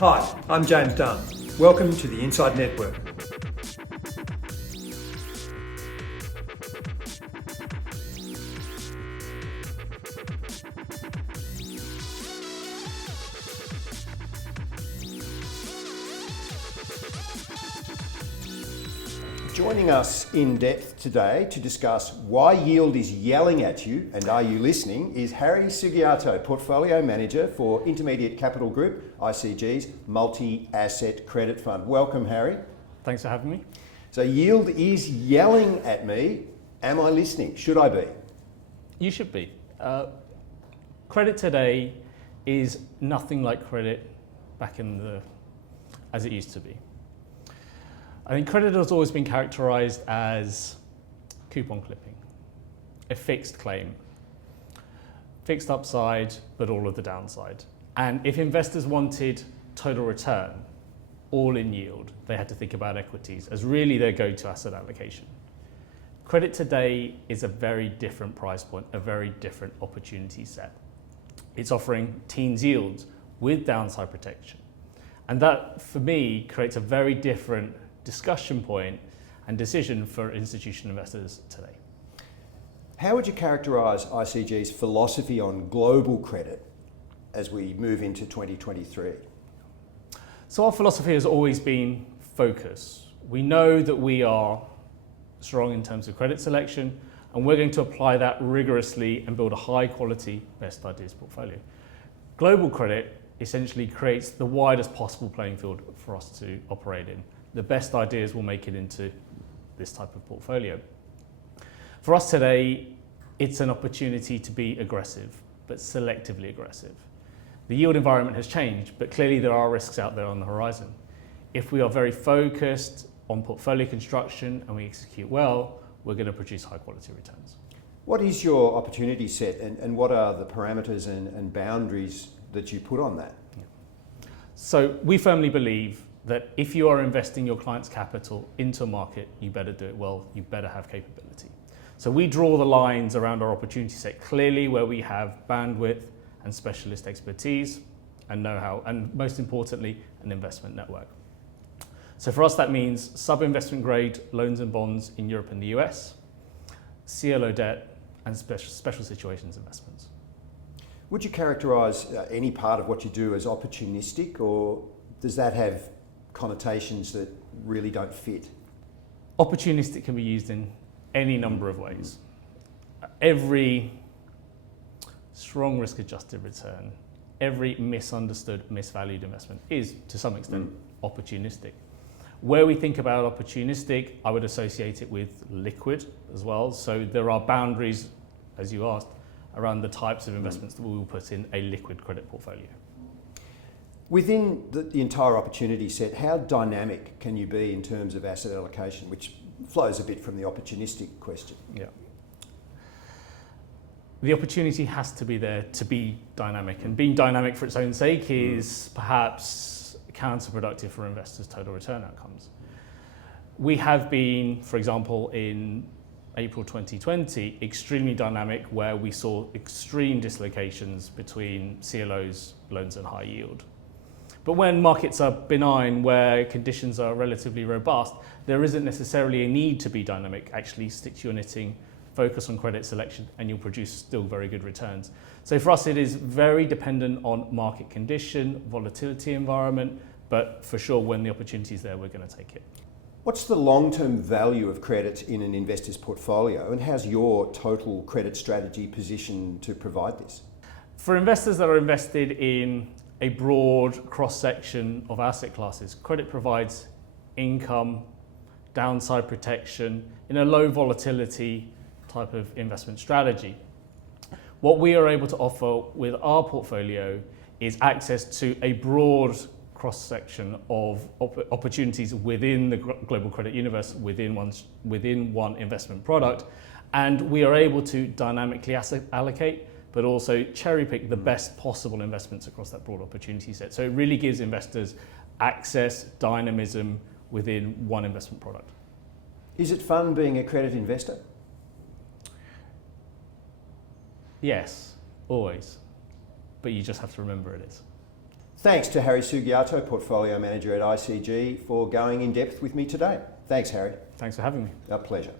Hi, I'm James Dunn. Welcome to the Inside Network. Joining us in depth today to discuss why yield is yelling at you and are you listening is Harry Sugiarto, Portfolio Manager for Intermediate Capital Group, ICG's multi-asset credit fund. Welcome, Harry. Thanks for having me. So yield is yelling at me. Am I listening? Should I be? You should be. Credit today is nothing like credit back as it used to be. I think credit has always been characterised as coupon clipping, a fixed claim, fixed upside, but all of the downside. And if investors wanted total return, all in yield, they had to think about equities as really their go-to asset allocation. Credit today is a very different price point, a very different opportunity set. It's offering teens yields with downside protection. And that, for me, creates a very different discussion point and decision for institutional investors today. How would you characterise ICG's philosophy on global credit as we move into 2023? So our philosophy has always been focus. We know that we are strong in terms of credit selection, and we're going to apply that rigorously and build a high quality best ideas portfolio. Global credit essentially creates the widest possible playing field for us to operate in. The best ideas will make it into this type of portfolio. For us today, it's an opportunity to be aggressive, but selectively aggressive. The yield environment has changed, but clearly there are risks out there on the horizon. If we are very focused on portfolio construction and we execute well, we're going to produce high quality returns. What is your opportunity set and what are the parameters and boundaries that you put on that? So we firmly believe that if you are investing your client's capital into a market, you better do it well, you better have capability. So we draw the lines around our opportunity set clearly where we have bandwidth and specialist expertise and know-how, and most importantly, an investment network. So for us, that means sub-investment grade loans and bonds in Europe and the US, CLO debt, and special situations investments. Would you characterise any part of what you do as opportunistic, or does that have connotations that really don't fit? Opportunistic can be used in any number of ways. Every strong risk-adjusted return, every misunderstood, misvalued investment is, to some extent, opportunistic. Where we think about opportunistic, I would associate it with liquid as well. So there are boundaries, as you asked, around the types of investments that we will put in a liquid credit portfolio. Within the entire opportunity set, how dynamic can you be in terms of asset allocation, which flows a bit from the opportunistic question? Yeah. The opportunity has to be there to be dynamic, and being dynamic for its own sake is perhaps counterproductive for investors' total return outcomes. We have been, for example, in April 2020, extremely dynamic where we saw extreme dislocations between CLOs, loans and high yield. But when markets are benign, where conditions are relatively robust, there isn't necessarily a need to be dynamic. Actually stick to your knitting, focus on credit selection, and you'll produce still very good returns. So for us, it is very dependent on market condition, volatility environment, but for sure, when the opportunity is there, we're going to take it. What's the long-term value of credit in an investor's portfolio, and how's your total credit strategy positioned to provide this? For investors that are invested in a broad cross-section of asset classes, credit provides income, downside protection in a low volatility type of investment strategy. What we are able to offer with our portfolio is access to a broad cross-section of opportunities within the global credit universe, within one investment product, and we are able to dynamically asset allocate, but also cherry pick the best possible investments across that broad opportunity set. So it really gives investors access, dynamism within one investment product. Is it fun being a credit investor? Yes, always. But you just have to remember it is. Thanks to Harry Sugiarto, Portfolio Manager at ICG, for going in depth with me today. Thanks, Harry. Thanks for having me. A pleasure.